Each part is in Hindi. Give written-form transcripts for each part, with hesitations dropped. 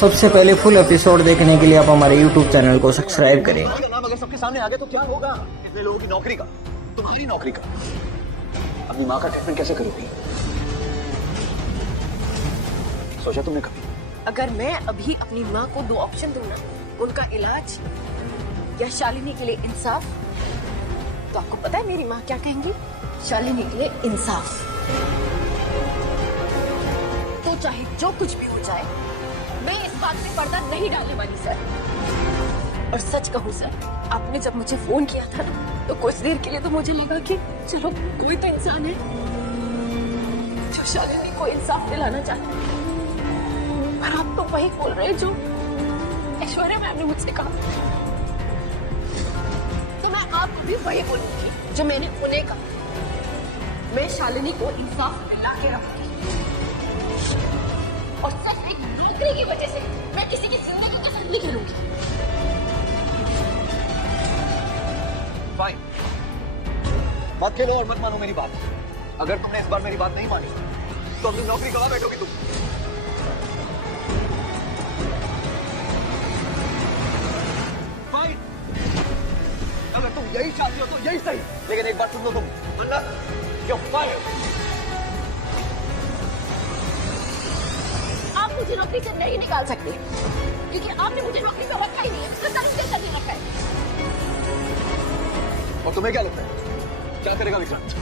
सबसे पहले फुल एपिसोड देखने के लिए आप हमारे YouTube चैनल को सब्सक्राइब करें। नाम अगर सबके सामने आ गया तो क्या होगा? इतने लोगों की नौकरी का, तुम्हारी नौकरी का। अपनी माँ का ट्रीटमेंट कैसे करोगी? सोचा तुमने कभी? अगर मैं अभी अपनी माँ को 2 ऑप्शन दूं ना, उनका इलाज या शालिनी के लिए इंसाफ, तो आपको पता है मेरी माँ क्या कहेंगी? शालिनी के लिए इंसाफ। तो चाहे जो कुछ भी हो जाए, मैं इस बात से पर्दा नहीं डालने वाली सर। और सच कहूँ सर, आपने जब मुझे फोन किया था ना, तो कुछ देर के लिए तो मुझे लगा कि चलो कोई तो इंसान है जो शालिनी को इंसाफ दिलाना चाहता है। पर आप तो वही बोल रहे हैं जो ऐश्वर्या मैम ने मुझसे कहा। तो मैं आपको भी वही बोलूंगी जो मैंने उन्हें कहा। मैं शालिनी को इंसाफ दिला के रखूंगी। और सिर्फ एक नौकरी की वजह से मैं किसी की जिंदगी को खत्म नहीं करूंगी। फाइन, मत खेलो और मत मानो मेरी बात। अगर तुमने इस बार मेरी बात नहीं मानी तो अपनी नौकरी गवा बैठोगी तुम। फाइन, अगर तुम यही चाहती हो तो यही सही, लेकिन एक बार सुन लो तुम, वरना you're fired। आप मुझे नौकरी से नहीं निकाल सकते, क्योंकि आपने मुझे नौकरी पे रखा ही नहीं है, उसका तरीके से नहीं रखा है। और तुम्हें क्या लगता है क्या करेगा विक्रांत?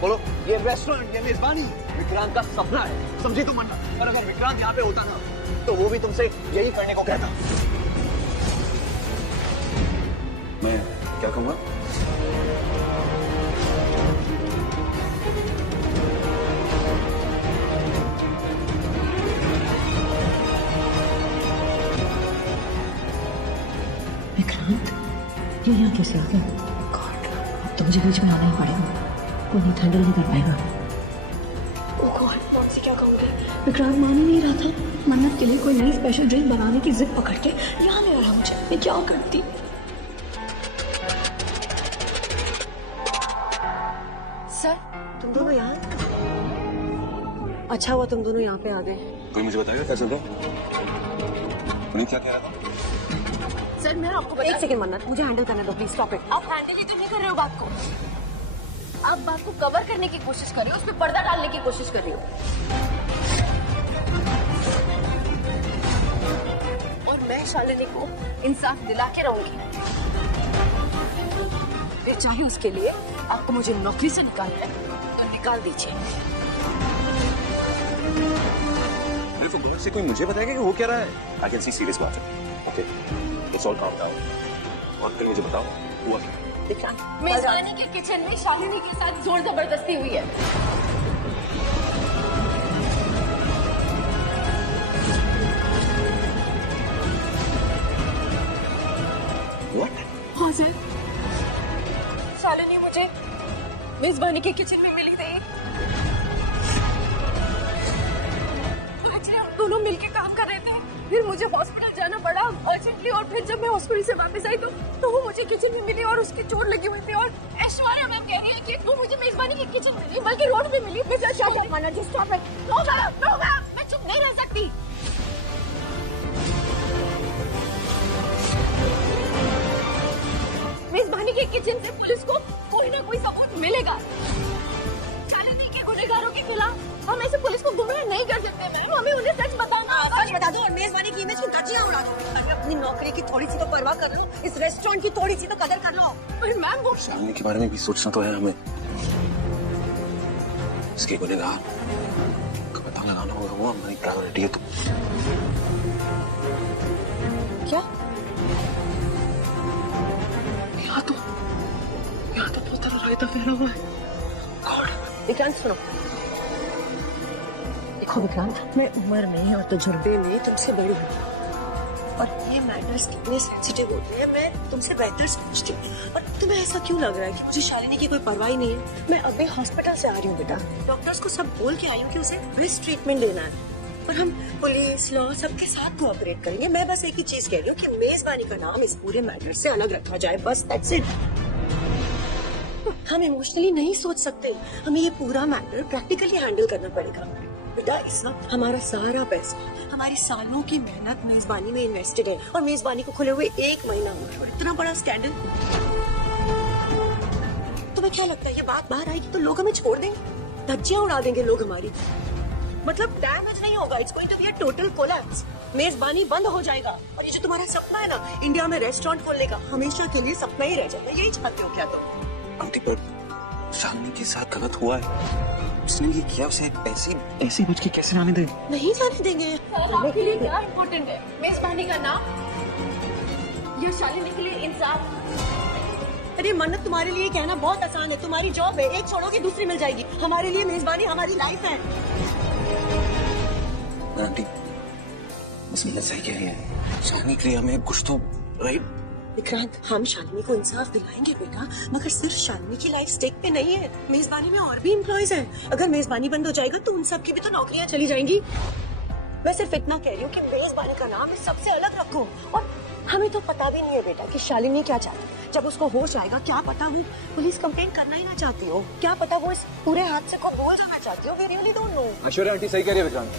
बोलो। ये रेस्टोरेंट, ये मेजबानी विक्रांत का सपना है, समझी तुम? वरना पर अगर विक्रांत यहाँ पे होता ना, तो वो भी तुमसे यही करने को कहता। मैं क्या कहूँगा? विक्रांत, ये यहाँ कैसे आ गया? गॉड, अब तो मुझे बीच में आना ही पड़ेगा, कोई नहीं हैंडल नहीं कर पाएगा। ओह गॉड, मैं आपसे क्या कहूँगी? विक्रांत मान ही नहीं रहा था। मन्नत के लिए कोई नई स्पेशल ड्रिंक बनाने की जिद पकड़ के यहाँ ले आया मुझे। मैं क्या करती? सर, तुम दोनों यहाँ? अच्छा हुआ तुम दोनों यहाँ पे आ गए। कोई मुझे बताएगा क्या चल रहा है? पुनीत क्या कह रहा था? सर मैं आपको बता, एक सेकंड मन्नत, मुझे हैंडल करने दो प्लीज। Stop it. आप हैंडल ही तो नहीं कर रहे हो बात को, आप बात को कवर करने की कोशिश कर रहे हो, उस पर पर्दा डालने की कोशिश कर रहे हो। और मैं शालिनी को इंसाफ दिला के रहूंगी, फिर चाहे उसके लिए आपको मुझे नौकरी से निकालना है तो निकाल दीजिए। अरे तो बगल से कोई मुझे बताएगा कि वो क्या रहा है? आई कैन सी सीरियस बात है। Okay, it's all calm down. और फिर मुझे बताओ हुआ क्या? मेजबानी के किचन में शालिनी के साथ जोर जबरदस्ती हुई है। What? हाँ सर, शालिनी मुझे मेजबानी के किचन में मिली थी। एक्चुअली हम दोनों मिलके काम कर रहे थे, फिर मुझे हॉस्पिटल जाना पड़ा अर्जेंटली, और फिर जब मैं हॉस्पिटल से वापस आई तो वो मुझे किचन में मिली और उसकी चोट लगी हुई थी। और ऐश्वर्या मैम कह रही है कि वो मुझे मेजबानी के किचन में मिली, बल्कि रोड पे मिली। मैं चुप नहीं रह सकती। मेजबानी के किचन से पुलिस को कोई ना कोई सबूत मिलेगा। शालिनी के गुनहगारों के खिलाफ हम ऐसे पुलिस को गुमराह नहीं कर सकते मैम, हमें उन्हें सच बताना होगा। सच बता दो और मेजबानी की इमेज की धज्जियां उड़ा दो। अरे अपनी नौकरी की थोड़ी सी तो परवाह कर लो, इस रेस्टोरेंट की थोड़ी सी तो कदर कर लो। पर मैम वो शालिनी के बारे में भी सोचना तो है हमें। इसके गुनहगार का पता लगाना होगा, वो हमारी प्रायोरिटी है। तो क्या? यहाँ तो बहुत सारा रायता फैला हुआ है। विक्रांत सुनो, देखो विक्रांत, मैं उम्र में और तजुर्बे में तुमसे बड़ी हूँ, और ये मैटर्स कितने सेंसिटिव होते हैं मैं तुमसे बेहतर समझती हूँ। और तुम्हें ऐसा क्यों लग रहा है कि मुझे शालिनी की कोई परवाह ही नहीं है? मैं अभी हॉस्पिटल से आ रही हूँ बेटा, डॉक्टर्स को सब बोल के आई हूँ कि उसे बेस्ट ट्रीटमेंट देना है, और हम पुलिस लॉ सबके साथ कोऑपरेट करेंगे। मैं बस एक ही चीज कह रही हूँ कि मेजबानी का नाम इस पूरे मैटर से अलग रखा जाए, बस दैट्स इट। हम इमोशनली नहीं सोच सकते, हमें ये पूरा मैटर प्रैक्टिकली हैंडल करना पड़ेगा। बेटा इस वक्त हमारा सारा पैसा, हमारी सालों की मेहनत मेजबानी में इन्वेस्टेड है और मेजबानी को खुले हुए 1 महीना हुआ और इतना बड़ा स्कैंडल। तुम्हें क्या लगता है ये बात बाहर आएगी तो लोग हमें छोड़ देंगे, धज्जियां उड़ा देंगे लोग हमारी? मतलब डैमेज नहीं होगा, it's going to be a total collapse. मेजबानी बंद हो जाएगा और ये जो तुम्हारा सपना है ना इंडिया में रेस्टोरेंट खोलने का, हमेशा के लिए सपना ही रह जाएगा। यही चाहते हो क्या तुम? आंटी पर शालिनी के साथ गलत हुआ है, उसने ये किया, उसे ऐसी बच के कैसे आने दे? नहीं जाने देंगे। आपके लिए क्या इम्पोर्टेंट है, मेजबानी का नाम या शालिनी के लिए इंसाफ? अरे मन्नत, तुम्हारे लिए कहना बहुत आसान है, तुम्हारी जॉब है, एक छोड़ोगे दूसरी मिल जाएगी। हमारे लिए मेजबानी हमारी लाइफ है। आंटी बस मन्नत सही कह रही है, शालिनी के लिए हमें कुछ तो राइट। विक्रांत, हम शालिनी को इंसाफ दिलाएंगे बेटा, मगर सिर्फ शालिनी की लाइफ स्टेक पे नहीं है, मेजबानी में और भी एम्प्लॉयज हैं। अगर मेजबानी बंद हो जाएगा तो उन सब की भी तो नौकरियां चली जाएंगी। मैं सिर्फ इतना कह रही हूँ कि मेजबानी का नाम इस सबसे अलग रखो। और हमें तो पता भी नहीं है बेटा कि शालिनी क्या चाहती है। जब उसको होश आएगा, क्या पता वो पुलिस कंप्लेन करना ही ना चाहती हो, क्या पता वो इस पूरे हादसे को भूल जाना चाहती हो। We really don't know. Aishwarya aunty सही कह रही है विक्रांत,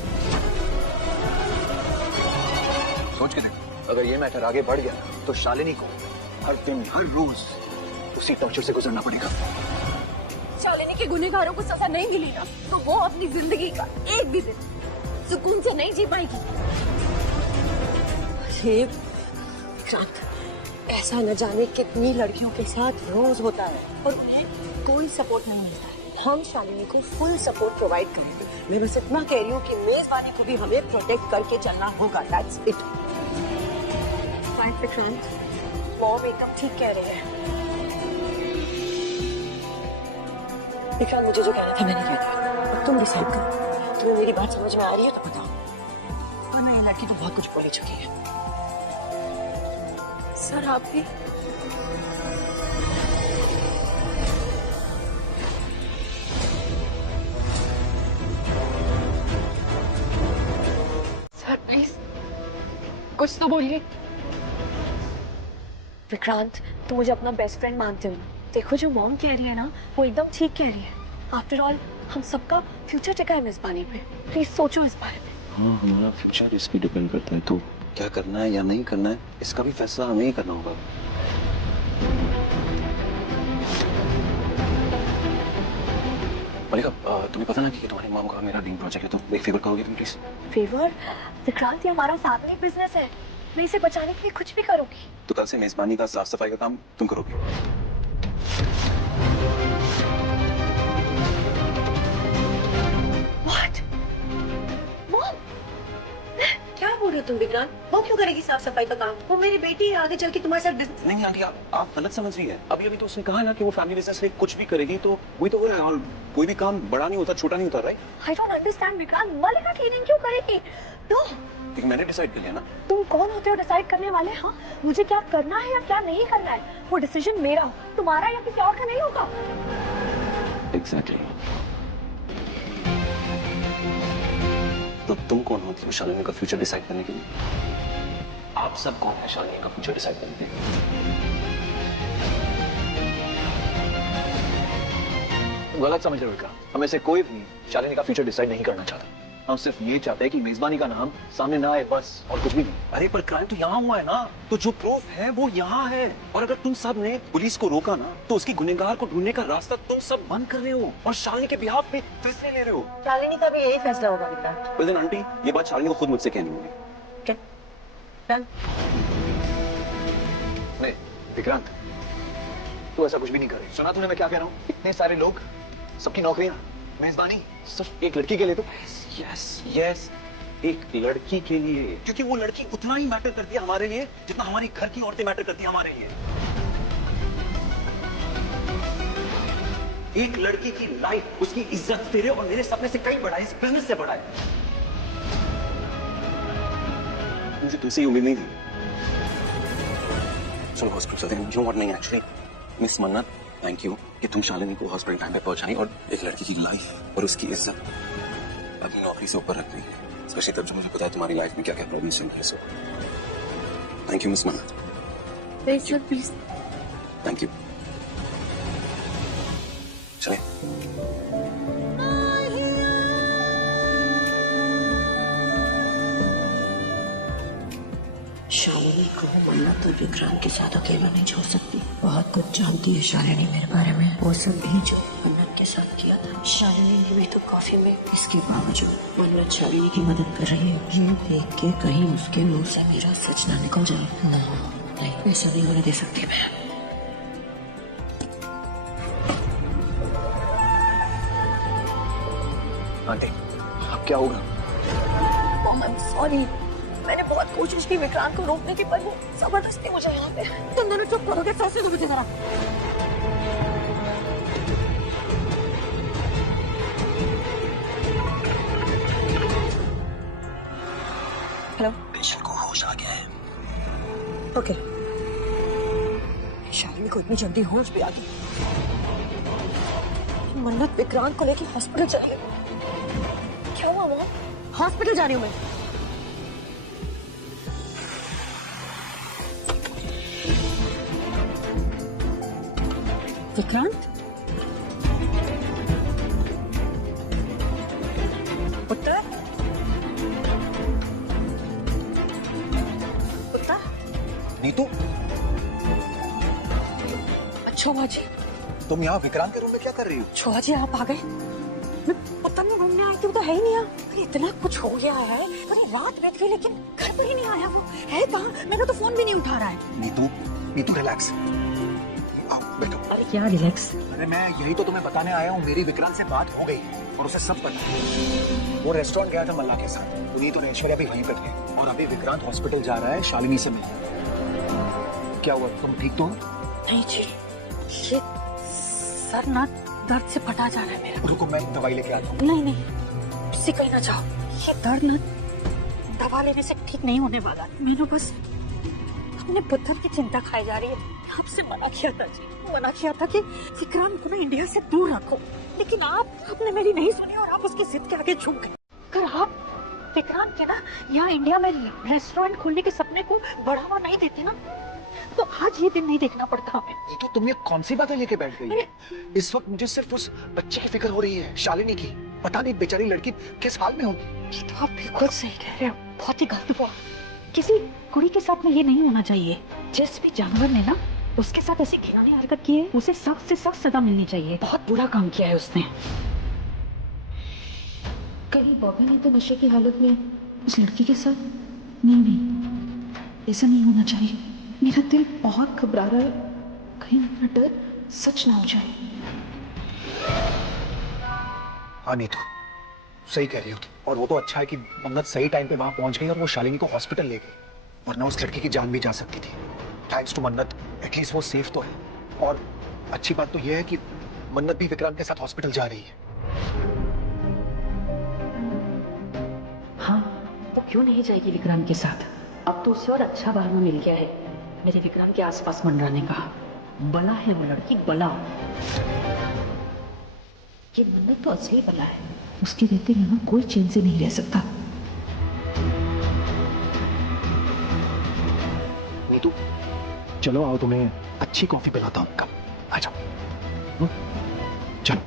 सोच के देखो, अगर ये मैटर आगे बढ़ गया तो शालिनी को हर दिन हर रोज उसी टॉर्चर से गुजरना पड़ेगा। शालिनी के गुनहगारों को सजा नहीं मिली ना तो वो अपनी जिंदगी का एक भी दिन सुकून से नहीं जी पाएगी। ये विक्रांत, ऐसा न जाने कितनी लड़कियों के साथ रोज होता है और उन्हें कोई सपोर्ट नहीं मिलता है। हम शालिनी को फुल सपोर्ट प्रोवाइड करेंगे। मैं बस इतना कह रही हूँ कि मेजबानी को भी हमें प्रोटेक्ट करके चलना होगा। That's it. विक्रांत, मॉम एकदम ठीक कह रही है। विक्रांत, मुझे जो कहना था मैंने कह दिया, अब तुम डिसाइड करो। तुम्हें मेरी बात समझ में आ रही है तो बताओ, वरना ये लड़की तो बहुत कुछ बोल ही चुकी है। सर आप भी सर प्लीज कुछ तो बोलिए। विक्रांत, तुम मुझे अपना बेस्ट फ्रेंड मानते हो। देखो जो मॉम कह रही है ना वो एकदम ठीक कह रही है। आफ्टर ऑल हम सबका फ्यूचर टिका है मेजबानी पे। प्लीज सोचो इस बारे में। हाँ, हमारा फ्यूचर इस पे डिपेंड करता है, तो क्या करना है या नहीं करना है इसका भी फैसला हमें ही करना होगा। मलिका, तुम्हें पता ना कि तुम्हारी मॉम का मेरा ड्रीम प्रोजेक्ट है, तो एक फेवर करोगे तुम प्लीज? फेवर? विक्रांत, ये हमारा फैमिली बिजनेस है, मैं इसे बचाने के लिए कुछ भी करूंगी। तो कल से मेजबानी का साफ सफाई का काम तुम करोगे। What? Mom? क्या बोल रहे हो तुम विक्रांत? वो क्यों करेगी साफ सफाई का काम? वो मेरी बेटी है, आगे चल के तुम्हारे साथ बिजनेस। नहीं आंटी, आप गलत समझ रही है। अभी अभी तो उसने कहा ना कि वो फैमिली बिजनेस में कुछ भी करेगी, तो वही तो हो रहा है। और कोई भी काम बड़ा नहीं होता, छोटा नहीं होता, right? I don't understand Vikrant, Malika cleaning क्यों करेगी? No, लेकिन मैंने डिसाइड कर लिया ना। तुम कौन होते हो डिसाइड करने वाले? हाँ, मुझे क्या करना है या क्या नहीं करना है वो डिसीजन मेरा हो, तुम्हारा या किसी और का नहीं होगा। एग्जैक्टली। तो तुम कौन होती हो शालिनी का फ्यूचर डिसाइड करने के लिए? आप सब कौन है शालिनी का फ्यूचर डिसाइड करने के लिए? गलत समझ रहे हो विक्रांत, हमें से कोई भी शालिनी का फ्यूचर डिसाइड नहीं करना चाहता। हम सिर्फ ये चाहते हैं कि मेजबानी का नाम सामने ना आए, बस, और कुछ भी नहीं। अरे पर क्राइम तो यहाँ हुआ है ना, तो जो प्रूफ है वो यहाँ है। और अगर तुम सब ने पुलिस को रोका ना तो उसकी गुनहगार को ढूंढने का रास्ता तुम सब बंद कर रहे हो और शालिनी के बिहाफ पे फैसले ले रहे हो। शालिनी का भी यही फैसला होगा विक्रांत। उस दिन आंटी ये बात शालिनी को खुद मुझसे कहनी होगी। चल। नहीं विक्रांत, तू ऐसा कुछ भी नहीं करे। सुना तूने मैं क्या कह रहा हूँ? इतने सारे लोग, सबकी नौकरियां, मेजबानी सिर्फ एक लड़की के लिए। तो यस यस, एक लड़की के लिए, क्योंकि वो लड़की उतना ही मैटर करती है हमारे लिए जितना हमारी घर की औरतें मैटर करती है हमारे लिए। एक लड़की की लाइफ, उसकी इज्जत तेरे और मेरे सपने से कहीं बड़ा है, इस बिजनेस से बड़ा है। मुझे तुमसे ही उम्मीद नहीं थी। चलो हॉस्पिटल चलते हैं। क्यों नहीं, एक्चुअली मिस मन्नत, थैंक यू कि तुम शालिनी को हॉस्पिटल टाइम पे पहुंचाई और एक लड़की की लाइफ और उसकी इज्जत अपनी नौकरी से ऊपर रख दी, स्पेशली तब जब मुझे पता है तुम्हारी लाइफ में क्या क्या प्रॉब्लम्स चल रही है। सो थैंक यू मिस मन्नत। प्लीज। Thank you. चले। शालिनी को मन्नत और विक्रांत के साथ अकेला नहीं छोड़ सकती। बहुत कुछ जानती है शालिनी मेरे बारे में, वो सब भी जो मन्नत के साथ किया था। शालिनी ने भी तो कॉफी में, इसके बावजूद मन्नत शालिनी की मदद कर रही है। ये देख के कहीं उसके मुंह से मेरा सच ना निकल जाए। नहीं, ऐसा नहीं होने दे सकती मैं। आंटी, अब क्या होगा? सॉरी, मैंने बहुत कोशिश की विक्रांत को रोकने की, पर वो जबरदस्ती मुझे यहाँ पे। तुम दोनों चुप करोगे? फैसले दो मुझे जरा। हेलो, पेशेंट को होश आ गया है। ओके। शालिनी को इतनी जल्दी होश भी आ गई। मन्नत विक्रांत को लेके हॉस्पिटल चली गई। क्या हुआ वो? हॉस्पिटल जा रही हूँ मैं। विक्रांत? पुत्र? पुत्र? नीतू, अच्छा जी, तुम यहाँ विक्रांत के रूम में क्या कर रही हो? छोआ जी आप आ गए। मैं पुत्र में घूमने आई थी, वो तो है ही नहीं। अरे इतना कुछ हो गया है, पूरी रात बैठ गई लेकिन घर पे ही नहीं आया। वो है कहाँ? मेरा तो फोन भी नहीं उठा रहा है। नीतू, नीतू रिलैक्स, आओ बैठो। अरे क्या रिलैक्स? अरे मैं यही तो तुम्हें बताने आया हूँ, मेरी विक्रांत से बात हो गई और उसे सब पता है। वो रेस्टोरेंट गया था मल्ला के साथ, पुनीत और ऐश्वर्या भी वहीं पर थे और अभी विक्रांत हॉस्पिटल जा रहा है शालिनी से मिलने। क्या हुआ, तुम ठीक तो हो? नहीं जी, ये सर ना दर्द से फटा जा रहा है मेरा। रुको, मैं दवाई लेके आता हूँ। नहीं नहीं, किसी कहीं ना जाओ। ये दर्द ना दवा लेने से ठीक नहीं होने वाला। मैंने बस अपने पुत्र की चिंता खाई जा रही है। आपसे मना किया था जी, मना किया था कि विक्रांत को ना इंडिया से दूर रखो, लेकिन आपने मेरी नहीं सुनी और आप उसकी जिद के आगे झुक गए। अगर आप विक्रांत के ना यहाँ इंडिया में रेस्टोरेंट खोलने के सपने को बढ़ावा नहीं देते ना, तो आज ये दिन नहीं देखना पड़ता हमें। ये तो तुम ये कौन सी बातें लेके बैठ गई है? इस वक्त मुझे सिर्फ उस बच्चे की फिक्र हो रही है, शालिनी की। पता नहीं बेचारी लड़की किस हाल में होगी। ये तो आप बिल्कुल सही कह रहे हो, बहुत ही गलत हुआ। किसी कुड़ी के साथ में ये नहीं होना चाहिए। जिस भी जानवर ने ना उसके साथ ऐसी घिनौनी हरकत की है, उसे सख्त से सख्त सजा मिलनी चाहिए। बहुत बुरा काम किया है उसने। कहीं बॉबी ने तो नशे की हालत में उस लड़की के साथ? नहीं, ऐसा नहीं होना चाहिए। मेरा दिल बहुत घबरा रहा है, कहीं मेरा डर सच ना हो जाए। हाँ नीतू, सही कह रही हो तुम। और वो तो अच्छा है कि मन्नत सही टाइम पे वहां पहुंच गई और वो शालिनी को हॉस्पिटल ले गई, वरना उस लड़की की जान भी जा सकती थी। थैंक्स टू मन्नत, एटलीस्ट वो सेफ तो है। और अच्छी बात तो ये है कि मन्नत भी विक्रांत के साथ हॉस्पिटल जा रही है। हाँ, वो क्यों नहीं जाएगी विक्रांत के साथ? अब तो उसे और अच्छा बहाना मिल गया है मेरे विक्रांत के आसपास मंडराने का। बला है वो लड़की, बला। ये मन्नत तो असली बला है, उसके रहते यहाँ कोई चैन से नहीं रह सकता। नीतू चलो, आओ तुम्हें अच्छी कॉफी पिलाता हूँ। कब आ जाओ, चलो।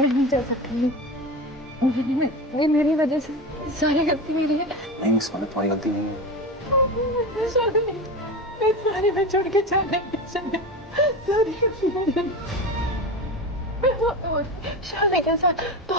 मैं नहीं जा सकती हूँ। ये मेरी वजह से सारी गलती मेरी है। नहीं इस मतलब तुम्हारी गलती नहीं है। मैं तुम्हारे में छोड़ के जाने सारी गलती मेरी है। शादी के साथ तो